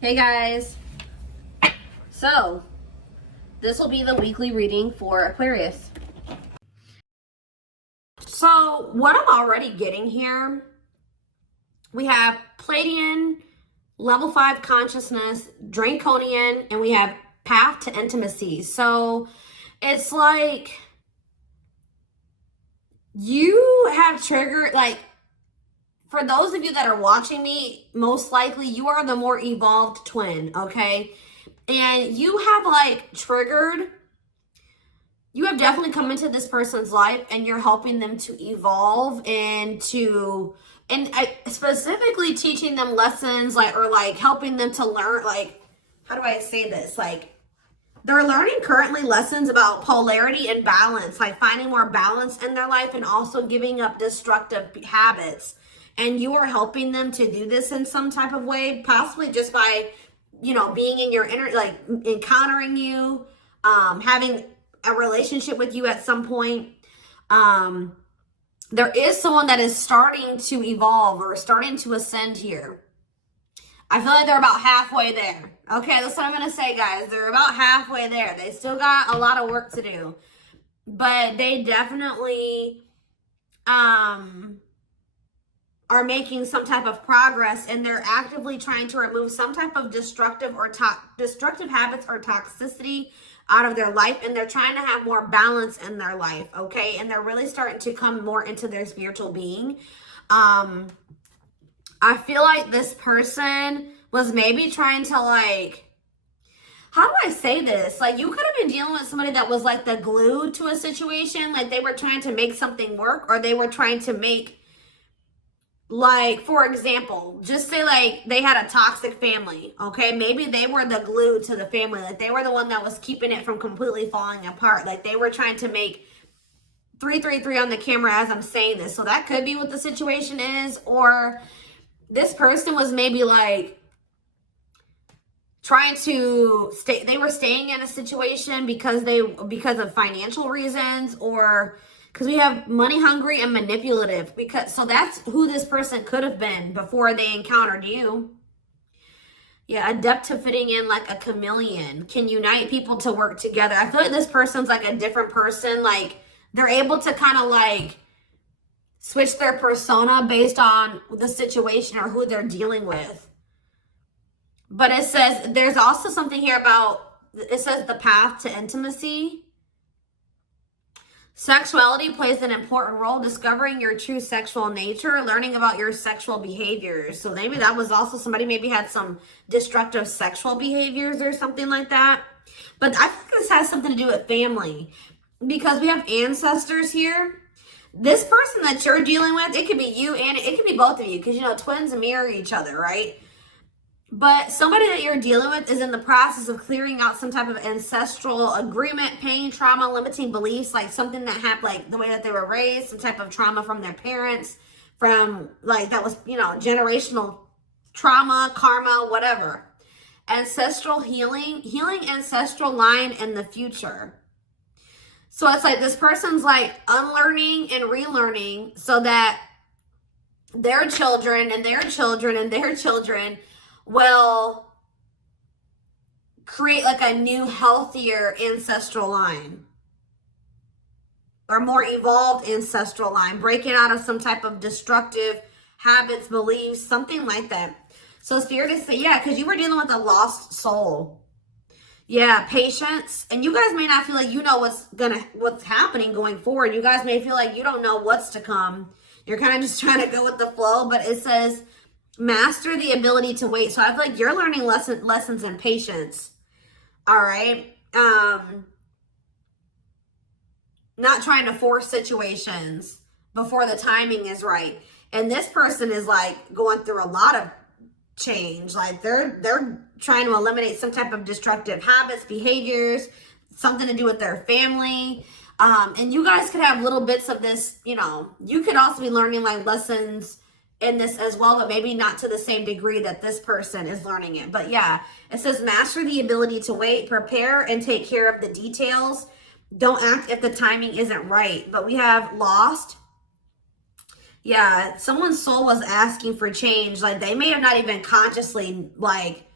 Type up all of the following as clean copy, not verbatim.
Hey guys, so this will be the weekly reading for Aquarius. So what I'm already getting here, we have Pleiadian, level 5 consciousness, Draconian, and we have path to intimacy. So it's like you have triggered, like, for those of you that are watching me, most likely you are the more evolved twin, okay? And you have like triggered, you have definitely come into this person's life and you're helping them to evolve and specifically teaching them lessons, like, or like helping them to learn, like, how do I say this? Like, they're learning currently lessons about polarity and balance, like finding more balance in their life and also giving up destructive habits. And you are helping them to do this in some type of way, possibly just by, you know, being in your inner, like encountering you, having a relationship with you at some point. There is someone that is starting to evolve or starting to ascend here. I feel like they're about halfway there. Okay, that's what I'm going to say, guys. They're about halfway there. They still got a lot of work to do. But they definitely are making some type of progress, and they're actively trying to remove some type of destructive habits or toxicity out of their life, and they're trying to have more balance in their life, okay? And they're really starting to come more into their spiritual being. I feel like this person was maybe trying to, like, how do I say this? Like, you could have been dealing with somebody that was like the glue to a situation. Like, they were trying to make something work, or they were trying to make, like, for example, just say like they had a toxic family, okay? Maybe they were the glue to the family. Like, they were the one that was keeping it from completely falling apart. Like, they were trying to make 333 on the camera as I'm saying this. So that could be what the situation is. Or this person was maybe like trying to stay, they were staying in a situation because of financial reasons, or because we have money hungry and manipulative, because so that's who this person could have been before they encountered you. Yeah, adept to fitting in like a chameleon, can unite people to work together. I feel like this person's like a different person. Like, they're able to kind of like switch their persona based on the situation or who they're dealing with. But it says, there's also something here about, it says the path to intimacy. Sexuality plays an important role, discovering your true sexual nature, learning about your sexual behaviors. So maybe that was also somebody maybe had some destructive sexual behaviors or something like that. But I think this has something to do with family, because we have ancestors here. This person that you're dealing with, it could be you and it could be both of you, because, you know, twins mirror each other, right? But somebody that you're dealing with is in the process of clearing out some type of ancestral agreement, pain, trauma, limiting beliefs, like something that happened, like the way that they were raised, some type of trauma from their parents, from like that was, you know, generational trauma, karma, whatever. Ancestral healing ancestral line in the future. So it's like this person's like unlearning and relearning so that their children and their children and their children will create like a new, healthier ancestral line, or more evolved ancestral line, breaking out of some type of destructive habits, beliefs, something like that. So Spirit is saying, yeah, because you were dealing with a lost soul. Yeah, patience. And you guys may not feel like you know what's happening going forward. You guys may feel like you don't know what's to come. You're kind of just trying to go with the flow, but it says master the ability to wait. So I feel like you're learning lessons in patience. All right. Not trying to force situations before the timing is right. And this person is like going through a lot of change. Like they're trying to eliminate some type of destructive habits, behaviors, something to do with their family. And you guys could have little bits of this, you know, you could also be learning like lessons in this as well, but maybe not to the same degree that this person is learning it. But yeah, it says master the ability to wait, prepare and take care of the details. Don't act if the timing isn't right. But we have lost. Yeah, someone's soul was asking for change. Like, they may have not even consciously like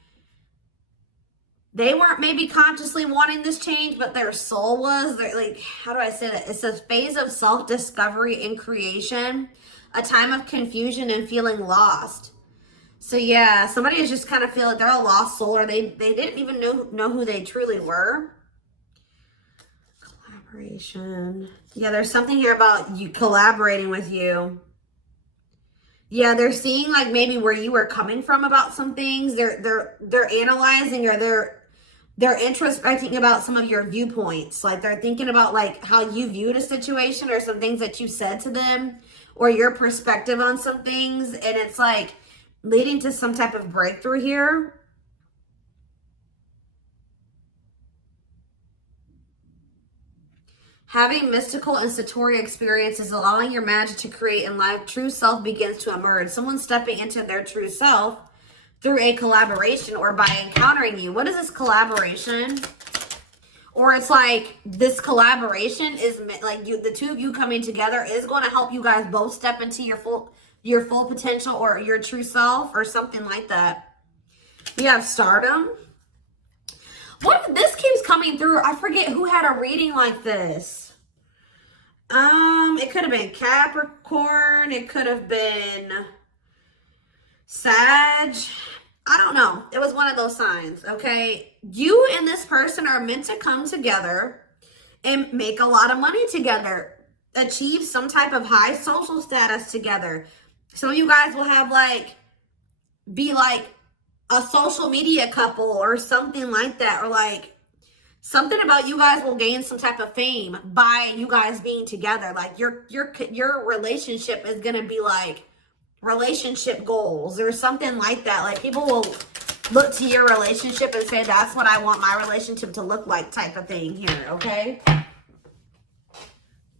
They weren't maybe consciously wanting this change, but their soul was. They're like, how do I say that? It's a phase of self-discovery and creation, a time of confusion and feeling lost. So yeah, somebody is just kind of feel like they're a lost soul, or they didn't even know who they truly were. Collaboration. Yeah, there's something here about you collaborating with you. Yeah, they're seeing like maybe where you were coming from about some things. They're analyzing, or they're introspecting about some of your viewpoints. Like they're thinking about like how you viewed a situation, or some things that you said to them, or your perspective on some things. And it's like leading to some type of breakthrough here. Having mystical and satori experiences, allowing your magic to create in life, true self begins to emerge. Someone stepping into their true self through a collaboration or by encountering you. What is this collaboration? Or it's like this collaboration is like you, the two of you coming together is going to help you guys both step into your full potential, or your true self, or something like that. We have stardom. What, this keeps coming through. I forget who had a reading like this. It could have been Capricorn. It could have been Sag. I don't know. It was one of those signs, okay? You and this person are meant to come together and make a lot of money together. Achieve some type of high social status together. Some of you guys will have like, be like a social media couple or something like that. Or like something about you guys will gain some type of fame by you guys being together. Like your relationship is going to be like relationship goals or something like that. Like people will look to your relationship and say, that's what I want my relationship to look like, type of thing here. Okay.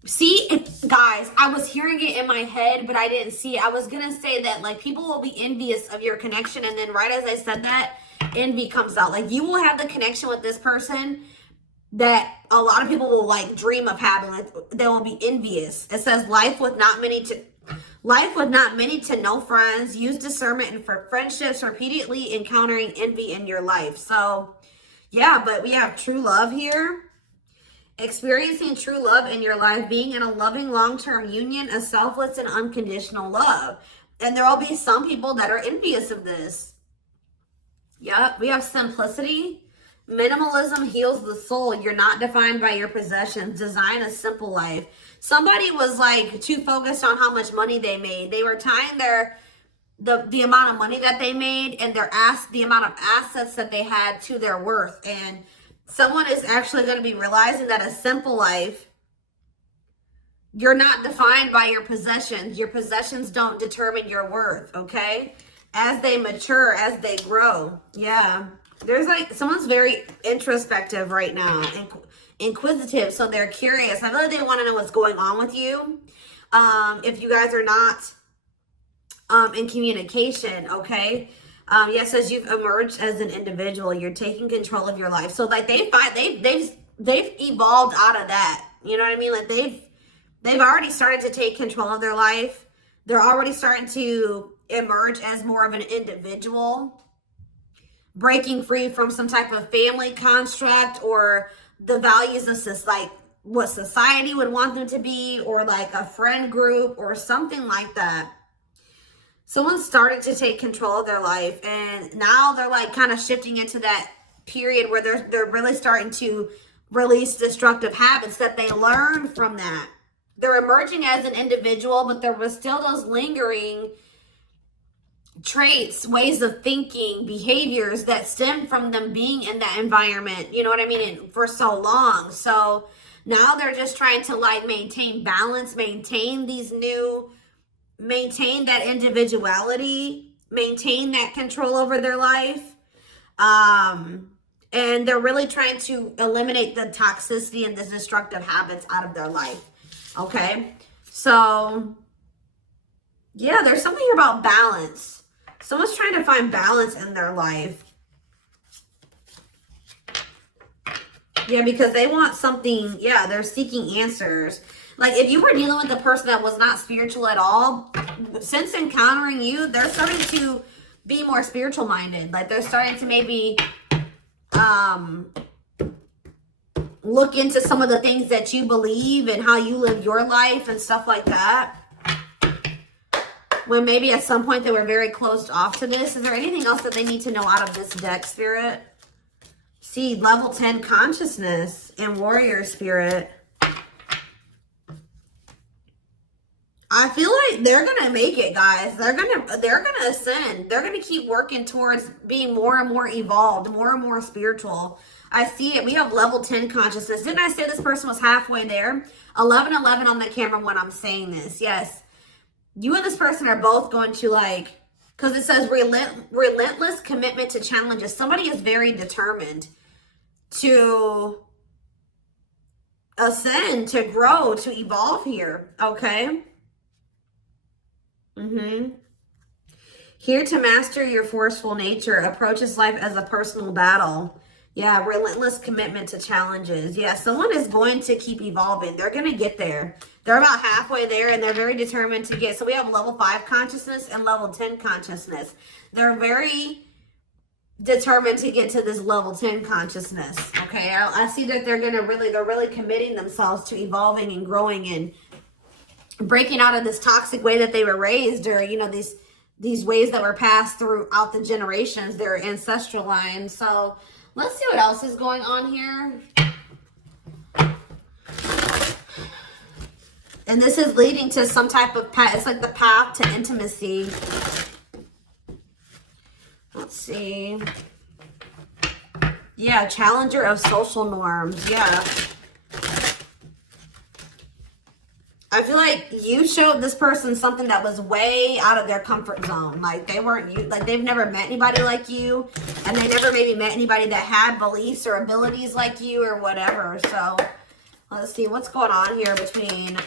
See, guys, I was hearing it in my head, but I didn't see it. I was going to say that like people will be envious of your connection. And then right as I said that, envy comes out. Like you will have the connection with this person that a lot of people will like dream of having. Like they will be envious. It says life with not many to know friends. Use discernment and for friendships, repeatedly encountering envy in your life. So yeah, but we have true love here. Experiencing true love in your life, being in a loving long-term union, a selfless and unconditional love. And there will be some people that are envious of this. Yep, we have simplicity. Minimalism heals the soul. You're not defined by your possessions. Design a simple life. Somebody was like too focused on how much money they made. They were tying the amount of money that they made and the amount of assets that they had to their worth. And someone is actually going to be realizing that a simple life, you're not defined by your possessions. Your possessions don't determine your worth, okay? As they mature, as they grow. Yeah. There's like, someone's very introspective right now, inquisitive, so they're curious. I know they want to know what's going on with you. If you guys are not in communication, okay? Yes, as you've emerged as an individual, you're taking control of your life. So like they've evolved out of that. You know what I mean? Like they've already started to take control of their life. They're already starting to emerge as more of an individual, breaking free from some type of family construct or the values of like what society would want them to be, or like a friend group or something like that. Someone started to take control of their life, and now they're like kind of shifting into that period where they're really starting to release destructive habits that they learned from that. They're emerging as an individual, but there was still those lingering traits, ways of thinking, behaviors that stem from them being in that environment, you know what I mean, and for so long. So now they're just trying to like maintain balance, maintain that individuality, maintain that control over their life. And they're really trying to eliminate the toxicity and the destructive habits out of their life. Okay. So yeah, there's something here about balance. Someone's trying to find balance in their life. Yeah, because they want something. Yeah, they're seeking answers. Like if you were dealing with a person that was not spiritual at all, since encountering you, they're starting to be more spiritual minded. Like they're starting to maybe look into some of the things that you believe and how you live your life and stuff like that. When maybe at some point they were very closed off to this. Is there anything else that they need to know out of this deck, Spirit? See, level 10 consciousness and warrior spirit. I feel like they're gonna make it, guys. They're gonna ascend. They're gonna keep working towards being more and more evolved, more and more spiritual. I see it. We have level 10 consciousness. Didn't I say this person was halfway there? 1111 on the camera when I'm saying this. Yes. You and this person are both going to, like, because it says relentless commitment to challenges. Somebody is very determined to ascend, to grow, to evolve here. Okay. Here to master your forceful nature. Approaches life as a personal battle. Yeah, relentless commitment to challenges. Yeah, someone is going to keep evolving. They're going to get there. They're about halfway there, and they're very determined to get. So we have level 5 consciousness and level 10 consciousness. They're very determined to get to this level 10 consciousness. Okay, I see that they're really committing themselves to evolving and growing and breaking out of this toxic way that they were raised, or, you know, these ways that were passed throughout the generations, their ancestral line. So let's see what else is going on here. And this is leading to some type of path. It's like the path to intimacy. Let's see. Yeah, challenger of social norms. Yeah. I feel like you showed this person something that was way out of their comfort zone. Like they weren't, like they've never met anybody like you, and they never maybe met anybody that had beliefs or abilities like you or whatever. So let's see what's going on here between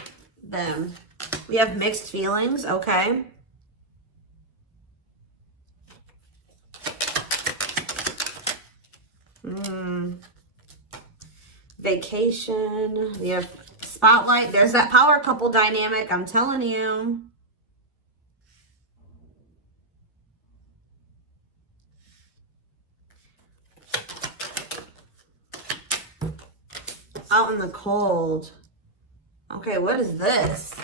them. We have mixed feelings. Okay. Vacation. We have spotlight. There's that power couple dynamic. I'm telling you. Out in the cold. Okay, what is this?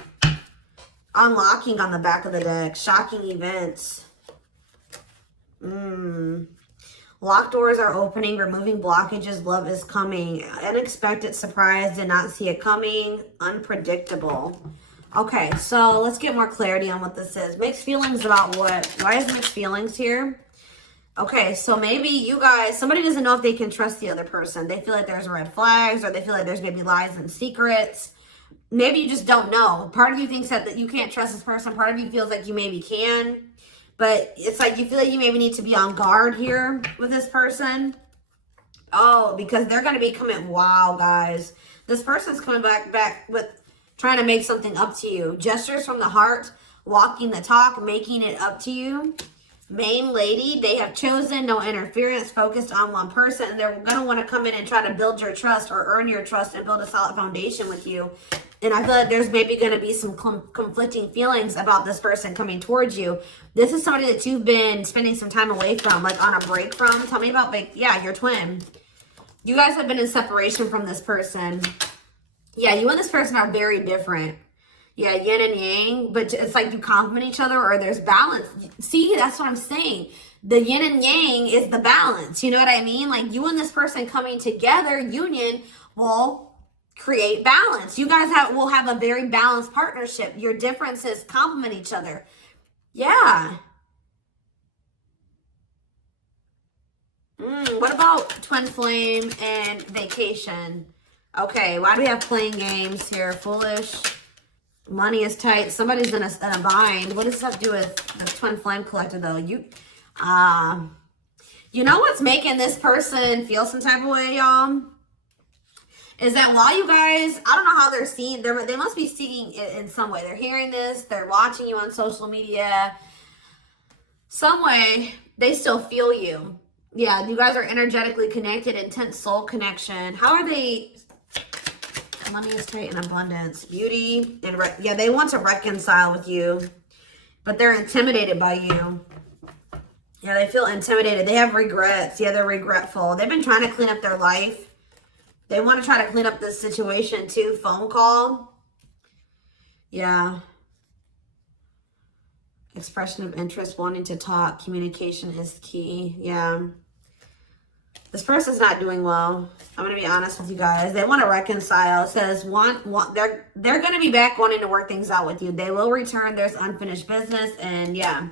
Unlocking on the back of the deck. Shocking events. Locked doors are opening, removing blockages, love is coming. Unexpected surprise, did not see it coming. Unpredictable. Okay, so let's get more clarity on what this is. Mixed feelings about what? Why is mixed feelings here? Okay, so maybe you guys, somebody doesn't know if they can trust the other person. They feel like there's red flags, or they feel like there's maybe lies and secrets. Maybe you just don't know. Part of you thinks that you can't trust this person. Part of you feels like you maybe can. But it's like you feel like you maybe need to be on guard here with this person. Oh, because they're going to be coming. Wow, guys. This person's coming back with trying to make something up to you. Gestures from the heart, walking the talk, making it up to you. Main lady, they have chosen no interference, focused on one person. And they're going to want to come in and try to build your trust or earn your trust and build a solid foundation with you. And I feel like there's maybe going to be some conflicting feelings about this person coming towards you. This is somebody that you've been spending some time away from, like on a break from. Tell me about, like, yeah, your twin. You guys have been in separation from this person. Yeah, you and this person are very different. Yeah, yin and yang, but it's like you complement each other, or there's balance. See, that's what I'm saying. The yin and yang is the balance. You know what I mean? Like you and this person coming together, union, will create balance. You guys will have a very balanced partnership. Your differences complement each other. Yeah. What about twin flame and vacation? Okay, why do we have playing games here? Foolish. Money is tight. Somebody's in a bind. What does this have to do with the twin flame collector, though? You know what's making this person feel some type of way, y'all? Is that while you guys, I don't know how they're seeing, they must be seeing it in some way. They're hearing this, they're watching you on social media. Some way, they still feel you. Yeah, you guys are energetically connected, intense soul connection. How are they? Money is tight and abundance. Beauty, and yeah, they want to reconcile with you, but they're intimidated by you. Yeah, they feel intimidated. They have regrets. Yeah, they're regretful. They've been trying to clean up their life. They want to try to clean up this situation too. Phone call. Yeah. Expression of interest, wanting to talk. Communication is key. Yeah. This person's not doing well. I'm going to be honest with you guys. They want to reconcile. It says they're going to be back wanting to work things out with you. They will return. There's unfinished business. And yeah,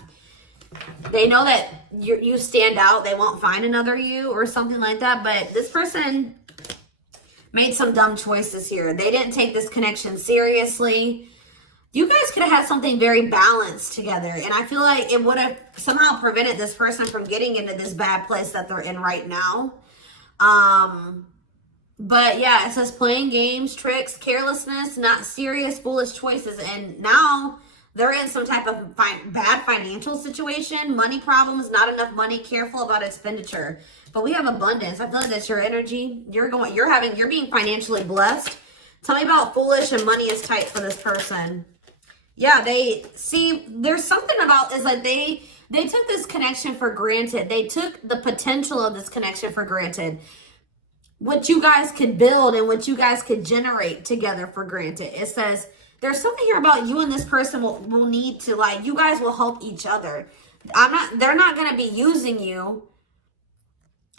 they know that you stand out. They won't find another you or something like that. But this person made some dumb choices here. They didn't take this connection seriously. You guys could have had something very balanced together. And I feel like it would have somehow prevented this person from getting into this bad place that they're in right now. But yeah, it says playing games, tricks, carelessness, not serious, foolish choices. And now they're in some type of bad financial situation, money problems, not enough money, careful about expenditure. But we have abundance. I feel like that's your energy. You're being financially blessed. Tell me about foolish and money is tight for this person. Yeah, there's something about this, like they took this connection for granted. They took the potential of this connection for granted. What you guys could build and what you guys could generate together for granted. It says there's something here about you and this person will need to, like, you guys will help each other. They're not going to be using you.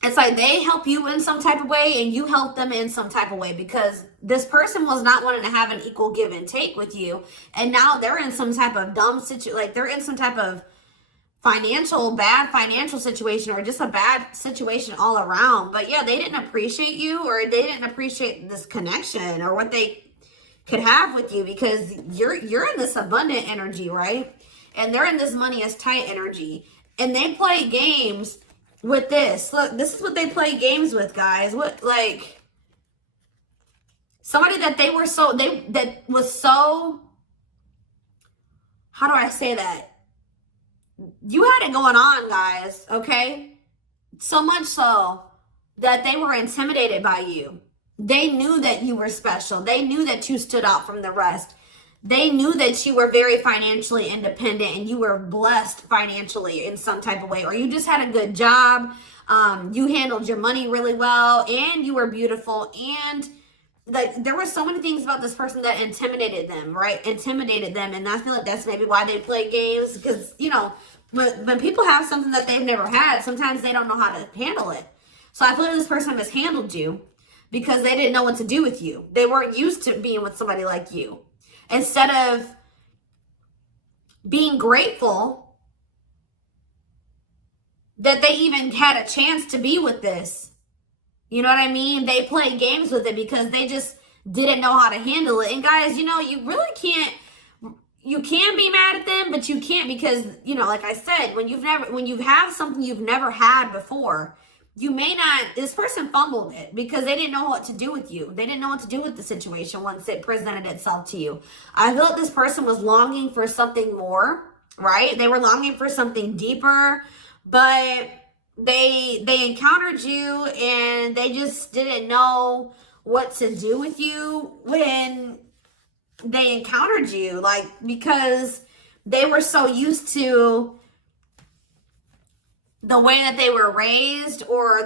It's like they help you in some type of way and you help them in some type of way, because this person was not wanting to have an equal give and take with you. And now they're in some type of dumb situation, like they're in some type of bad financial situation, or just a bad situation all around. But yeah, they didn't appreciate you, or they didn't appreciate this connection or what they could have with you, because you're in this abundant energy, right? And they're in this money is tight energy. And they play games with this. Look, this is what they play games with, guys. What, like, somebody that that was so, how do I say that? You had it going on, guys, okay? So much so that they were intimidated by you. They knew that you were special. They knew that you stood out from the rest. They knew that you were very financially independent and you were blessed financially in some type of way, or you just had a good job. You handled your money really well, and you were beautiful. And like, there were so many things about this person that intimidated them, right? Intimidated them. And I feel like that's maybe why they play games, because, you know, when people have something that they've never had, sometimes they don't know how to handle it. So I feel like this person mishandled you because they didn't know what to do with you. They weren't used to being with somebody like you. Instead of being grateful that they even had a chance to be with this, you know what I mean? They play games with it because they just didn't know how to handle it. And guys, you know, you really can't, you can be mad at them, but you can't, because, you know, like I said, when you have something you've never had before, you may not, this person fumbled it because they didn't know what to do with you. They didn't know what to do with the situation once it presented itself to you. I feel like this person was longing for something more, right? They were longing for something deeper, but they encountered you and they just didn't know what to do with you when they encountered you, like, because they were so used to the way that they were raised, or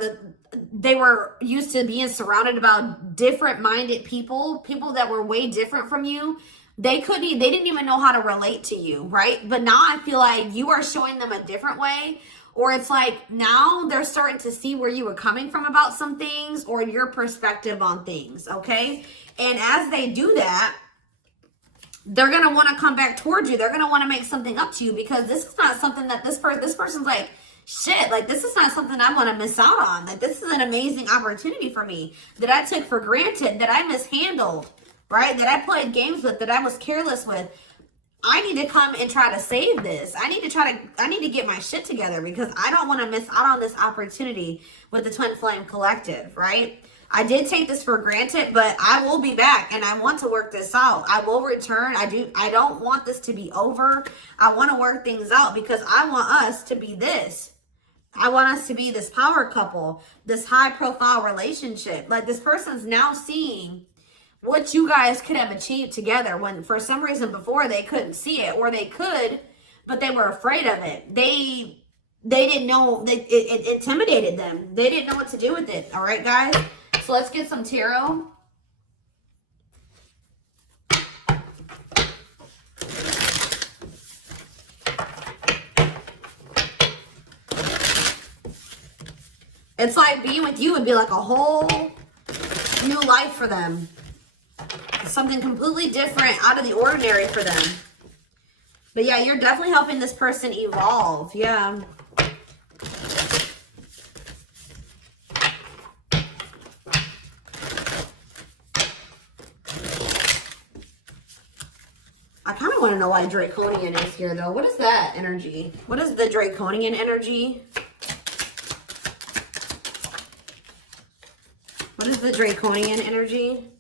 they were used to being surrounded about different minded people that were way different from you. They didn't even know how to relate to you, right? But now I feel like you are showing them a different way, or it's like now they're starting to see where you were coming from about some things, or your perspective on things, okay? And as they do that, they're going to want to come back towards you. They're going to want to make something up to you, because this is not something that this person's like, shit, like, this is not something I want to miss out on. Like, this is an amazing opportunity for me that I took for granted, that I mishandled, right? That I played games with, that I was careless with. I need to come and try to save this. I need to get my shit together, because I don't want to miss out on this opportunity with the Twin Flame Collective, right? I did take this for granted, but I will be back and I want to work this out. I will return. I don't want this to be over. I want to work things out, because I want us to be this. I want us to be this power couple, this high profile relationship. Like, this person's now seeing what you guys could have achieved together, when for some reason before they couldn't see it, or they could, but they were afraid of it. They they didn't know, it intimidated them. They didn't know what to do with it. All right, guys? So let's get some tarot. It's like being with you would be like a whole new life for them. Something completely different, out of the ordinary for them. But yeah, you're definitely helping this person evolve. Yeah. I kind of want to know why Draconian is here, though. What is that energy? What is the Draconian energy? What is the Draconian energy?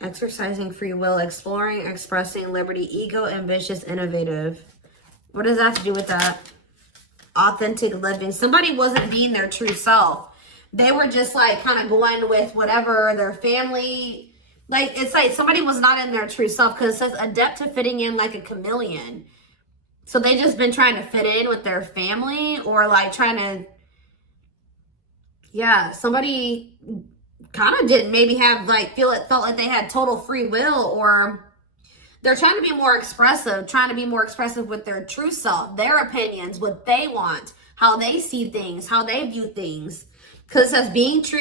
Exercising free will, exploring, expressing liberty, ego, ambitious, innovative. What does that have to do with that? Authentic living. Somebody wasn't being their true self. They were just like kind of going with whatever their family, like it's like somebody was not in their true self, because it says adept to fitting in like a chameleon. So they just been trying to fit in with their family, or like trying to, yeah, somebody kind of didn't maybe have like felt like they had total free will, or they're trying to be more expressive, with their true self, their opinions, what they want, how they see things, how they view things. Because it says being true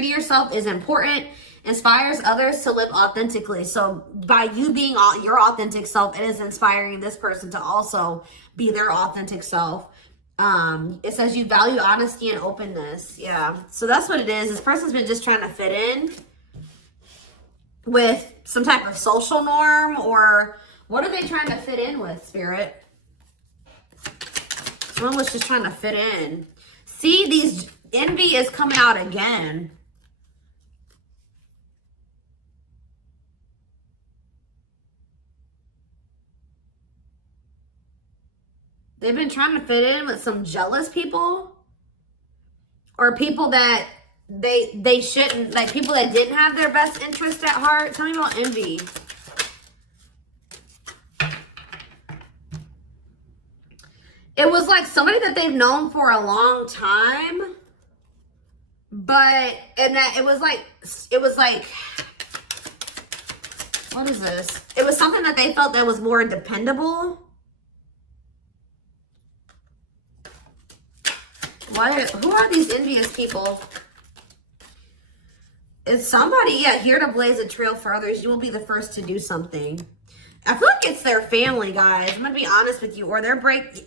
to yourself is important, inspires others to live authentically. So by you being your authentic self, it is inspiring this person to also be their authentic self. It says you value honesty and openness. Yeah. So that's what it is. This person's been just trying to fit in with some type of social norm, or what are they trying to fit in with, Spirit? Someone was just trying to fit in. See, these envy is coming out again. They've been trying to fit in with some jealous people, or people that they shouldn't, like people that didn't have their best interest at heart. Tell me about envy. It was like somebody that they've known for a long time, and that it was like, what is this? It was something that they felt that was more dependable. Who are these envious people? It's somebody, yeah, here to blaze a trail for others. You will be the first to do something. I feel like it's their family, guys. I'm going to be honest with you. Or their right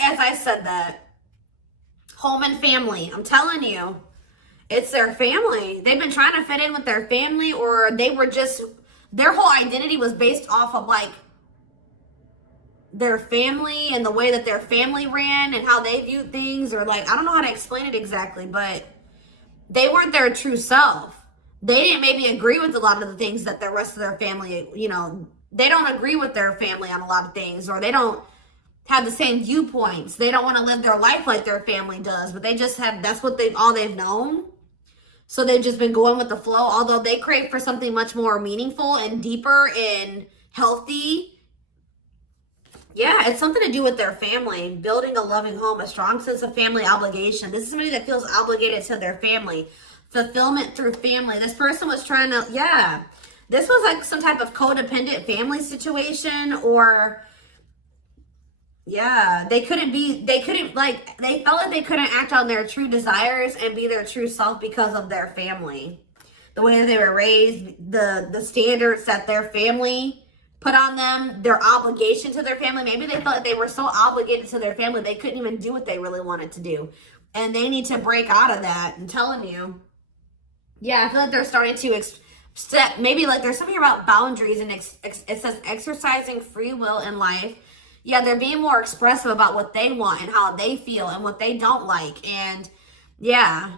as I said that. Home and family. I'm telling you. It's their family. They've been trying to fit in with their family, or they were just, their whole identity was based off of like their family and the way that their family ran and how they viewed things, or like, I don't know how to explain it exactly, but they weren't their true self. They didn't maybe agree with a lot of the things that the rest of their family, you know, they don't agree with their family on a lot of things, or they don't have the same viewpoints. They don't want to live their life like their family does, but they just have, that's what all they've known. So they've just been going with the flow, although they crave for something much more meaningful and deeper and healthy. Yeah, it's something to do with their family, building a loving home, a strong sense of family obligation. This is somebody that feels obligated to their family, fulfillment through family. This person was trying to, yeah, this was like some type of codependent family situation, or yeah, they felt like they couldn't act on their true desires and be their true self because of their family. The way that they were raised, the standards that their family put on them, their obligation to their family. Maybe they felt like they were so obligated to their family, they couldn't even do what they really wanted to do. And they need to break out of that. I'm telling you. Yeah, I feel like they're starting to step, maybe like there's something about boundaries, and it says exercising free will in life. Yeah, they're being more expressive about what they want and how they feel and what they don't like. And yeah,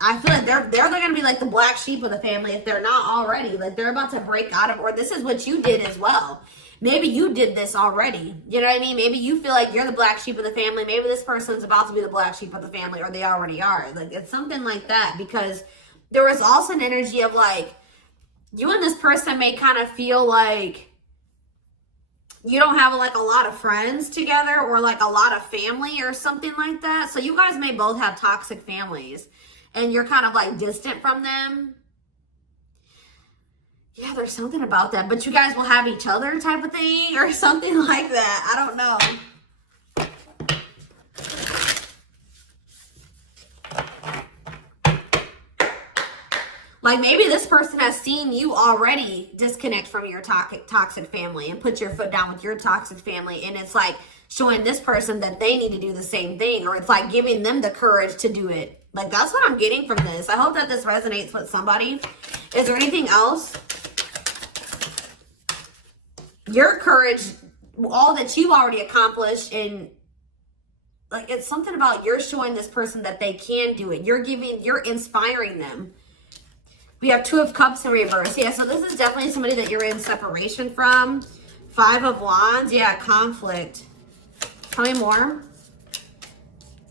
I feel like they're going to be like the black sheep of the family if they're not already. Like they're about to break out of, or this is what you did as well. Maybe you did this already. You know what I mean? Maybe you feel like you're the black sheep of the family. Maybe this person's about to be the black sheep of the family, or they already are. Like it's something like that, because there was also an energy of like, you and this person may kind of feel like you don't have like a lot of friends together or like a lot of family or something like that. So you guys may both have toxic families and you're kind of like distant from them. Yeah, there's something about that, but you guys will have each other type of thing or something like that. I don't know. Like maybe this person has seen you already disconnect from your toxic family and put your foot down with your toxic family. And it's like showing this person that they need to do the same thing, or it's like giving them the courage to do it. Like that's what I'm getting from this. I hope that this resonates with somebody. Is there anything else? Your courage, all that you've already accomplished, and like it's something about you're showing this person that they can do it. You're inspiring them. We have 2 of Cups in reverse. Yeah, so this is definitely somebody that you're in separation from. 5 of Wands. Yeah, conflict. Tell me more.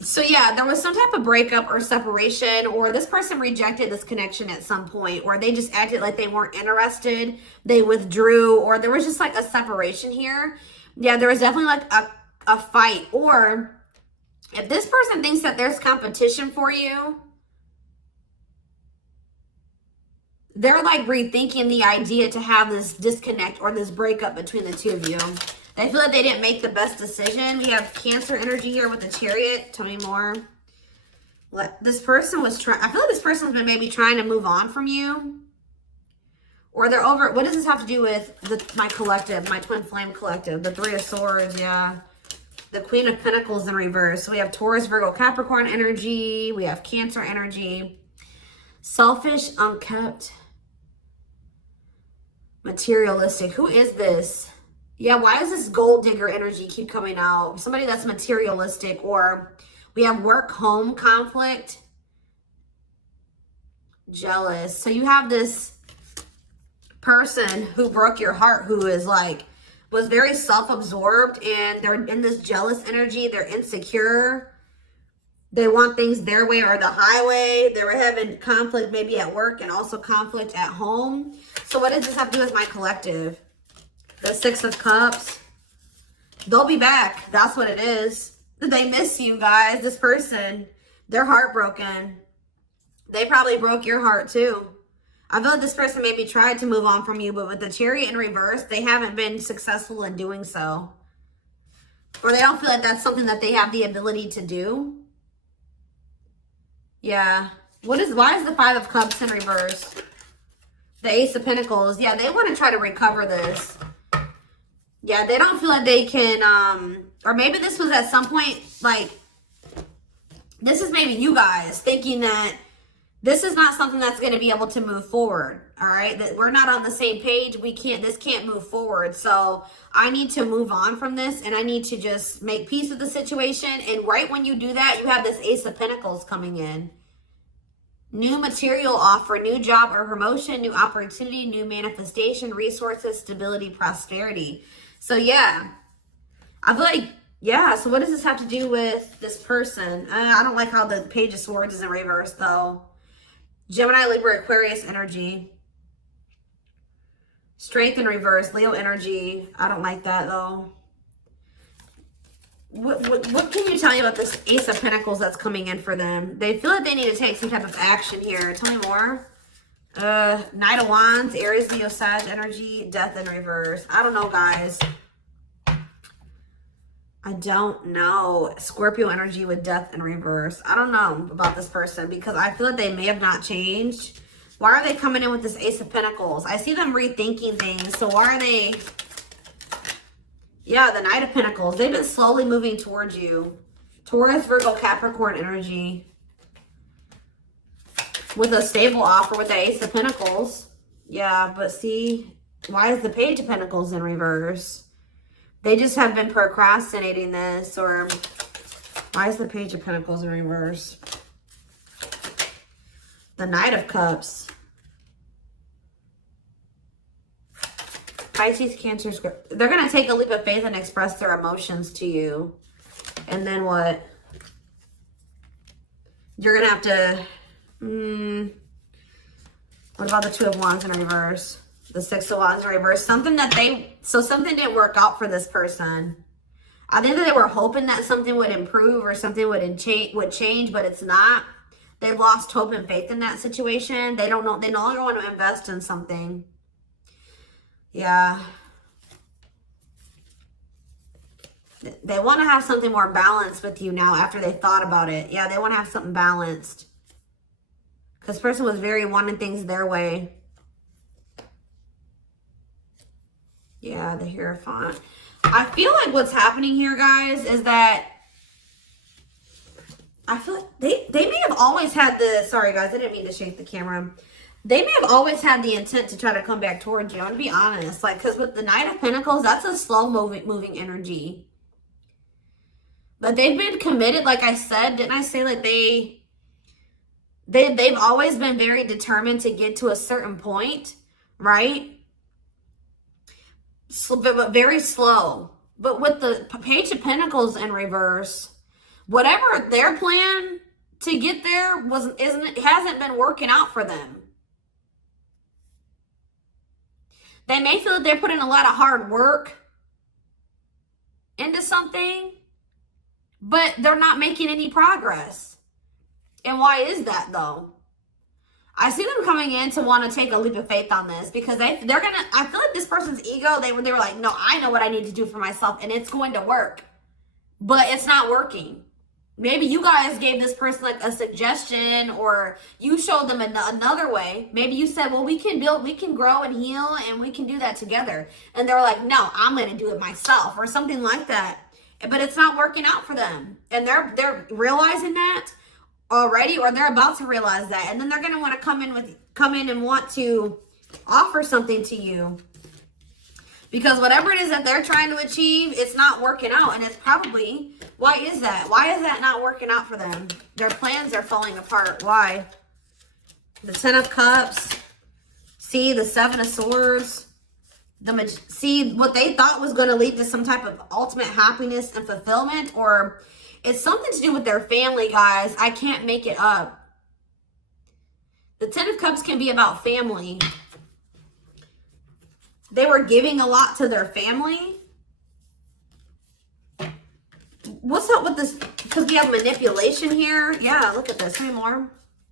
So yeah, there was some type of breakup or separation, or this person rejected this connection at some point, or they just acted like they weren't interested. They withdrew, or there was just like a separation here. Yeah, there was definitely like a fight. Or if this person thinks that there's competition for you, they're like rethinking the idea to have this disconnect or this breakup between the 2 of you. They feel like they didn't make the best decision. We have Cancer energy here with the Chariot. Tell me more. This person was trying, I feel like this person's been maybe trying to move on from you. Or they're over, what does this have to do with my collective, my twin flame collective? The 3 of Swords, yeah. The Queen of Pentacles in reverse. So we have Taurus, Virgo, Capricorn energy. We have Cancer energy. Selfish, unkept. Materialistic. Who is this? Yeah, why does this gold digger energy keep coming out? Somebody that's materialistic. Or we have work home conflict. Jealous. So you have this person who broke your heart, who is like, was very self-absorbed, and they're in this jealous energy. They're insecure. They want things their way or the highway. They were having conflict maybe at work and also conflict at home. So what does this have to do with my collective? The 6 of Cups. They'll be back. That's what it is. They miss you guys. This person, they're heartbroken. They probably broke your heart too. I feel like this person maybe tried to move on from you, but with the Chariot in reverse, they haven't been successful in doing so. Or they don't feel like that's something that they have the ability to do. Yeah. Why is the 5 of Cups in reverse? The Ace of Pentacles. Yeah, they want to try to recover this. Yeah, they don't feel like they can, or maybe this was at some point, like, this is maybe you guys thinking that this is not something that's going to be able to move forward. All right. That we're not on the same page. This can't move forward. So I need to move on from this, and I need to just make peace with the situation. And right when you do that, you have this Ace of Pentacles coming in. New material offer, new job or promotion, new opportunity, new manifestation, resources, stability, prosperity. So yeah, I feel like, yeah. So what does this have to do with this person? I don't like how the Page of Swords is in reverse though. Gemini, Libra, Aquarius energy. Strength in reverse, Leo energy. I don't like that though. What can you tell me about this Ace of Pentacles that's coming in for them? They feel like they need to take some type of action here. Tell me more. Knight of Wands, Aries, Leo, Sag energy, Death in reverse. I don't know, guys. I don't know. Scorpio energy with Death in reverse. I don't know about this person because I feel like they may have not changed. Why are they coming in with this Ace of Pentacles? I see them rethinking things. So why are they... Yeah, the Knight of Pentacles. They've been slowly moving towards you. Taurus, Virgo, Capricorn energy. With a stable offer with the Ace of Pentacles. Yeah, but see, why is the Page of Pentacles in reverse? They just have been procrastinating this. Or why is the Page of Pentacles in reverse? The Knight of Cups. Pisces, Cancer, Scorpio. They're going to take a leap of faith and express their emotions to you. And then what? You're going to have to... what about the Two of Wands in reverse? The Six of Wands in reverse. Something didn't work out for this person. I think that they were hoping that something would improve or something would change, but it's not. They've lost hope and faith in that situation. They don't know. They no longer want to invest in something. Yeah. They want to have something more balanced with you now after they thought about it. Yeah, they want to have something balanced. Because this person was very wanting things their way. Yeah, the Hierophant. I feel like what's happening here, guys, is that I feel like they may have always had the, sorry guys, I didn't mean to shake the camera. They may have always had the intent to try to come back towards you. I'm going to be honest. Like, because with the Knight of Pentacles, that's a slow moving energy. But they've been committed, like I said. Didn't I say like they've always been very determined to get to a certain point, right? But very slow. But with the Page of Pentacles in reverse, whatever their plan to get there hasn't been working out for them. They may feel that they're putting a lot of hard work into something, but they're not making any progress. And why is that though? I see them coming in to want to take a leap of faith on this because they're gonna, I feel like this person's ego, they were like, no, I know what I need to do for myself and it's going to work, but it's not working. Maybe you guys gave this person like a suggestion, or you showed them another way. Maybe you said, well, we can build, we can grow and heal, and we can do that together. And they're like, no, I'm going to do it myself, or something like that. But it's not working out for them. And they're realizing that already, or they're about to realize that. And then they're going to want to come in and want to offer something to you. Because whatever it is that they're trying to achieve, it's not working out. And it's probably, why is that? Why is that not working out for them? Their plans are falling apart. Why? The Ten of Cups. See, the Seven of Swords. See, what they thought was going to lead to some type of ultimate happiness and fulfillment. Or it's something to do with their family, guys. I can't make it up. The Ten of Cups can be about family. They were giving a lot to their family. What's up with this? Because we have manipulation here. Yeah, look at this. How many more?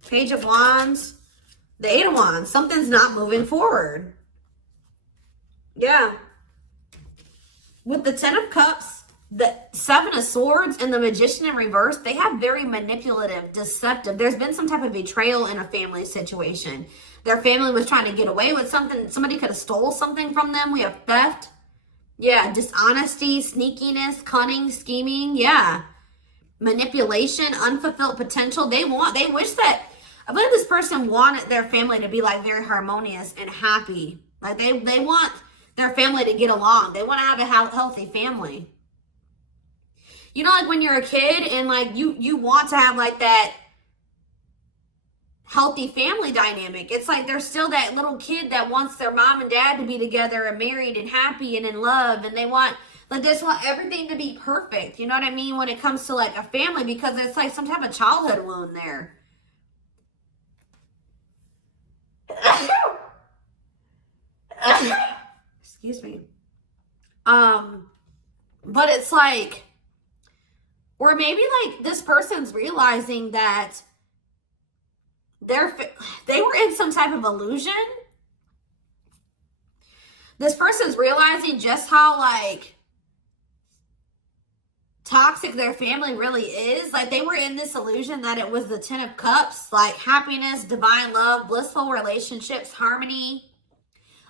Page of Wands. The Eight of Wands. Something's not moving forward. Yeah. With the Ten of Cups, the Seven of Swords, and the Magician in reverse, they have very manipulative, deceptive. There's been some type of betrayal in a family situation. Their family was trying to get away with something. Somebody could have stole something from them. We have theft. Yeah, dishonesty, sneakiness, cunning, scheming. Yeah. Manipulation, unfulfilled potential. They wish that, I believe this person wanted their family to be like very harmonious and happy. Like they want their family to get along. They want to have a healthy family. You know, like when you're a kid and like you want to have like that healthy family dynamic. It's like there's still that little kid that wants their mom and dad to be together and married and happy and in love, and they want everything to be perfect. You know what I mean? When it comes to like a family, because it's like some type of childhood wound there. Excuse me. But it's like, or maybe like this person's realizing that they were in some type of illusion. This person's realizing just how like toxic their family really is. Like they were in this illusion that it was the Ten of Cups, like happiness, divine love, blissful relationships, harmony,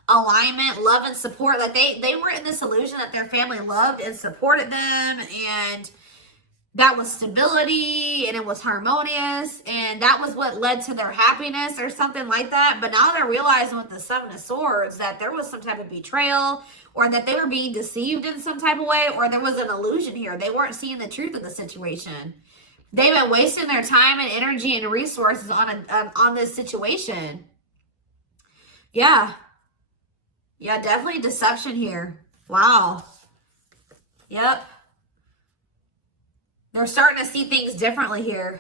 alignment, love and support. Like they were in this illusion that their family loved and supported them, and that was stability, and it was harmonious, and that was what led to their happiness or something like that. But now they're realizing with the Seven of Swords that there was some type of betrayal, or that they were being deceived in some type of way, or there was an illusion here. They weren't seeing the truth of the situation. They've been wasting their time and energy and resources on this situation. Yeah. Yeah, definitely deception here. Wow. Yep. They're starting to see things differently here.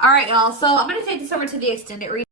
All right, y'all. So I'm going to take this over to the extended reading.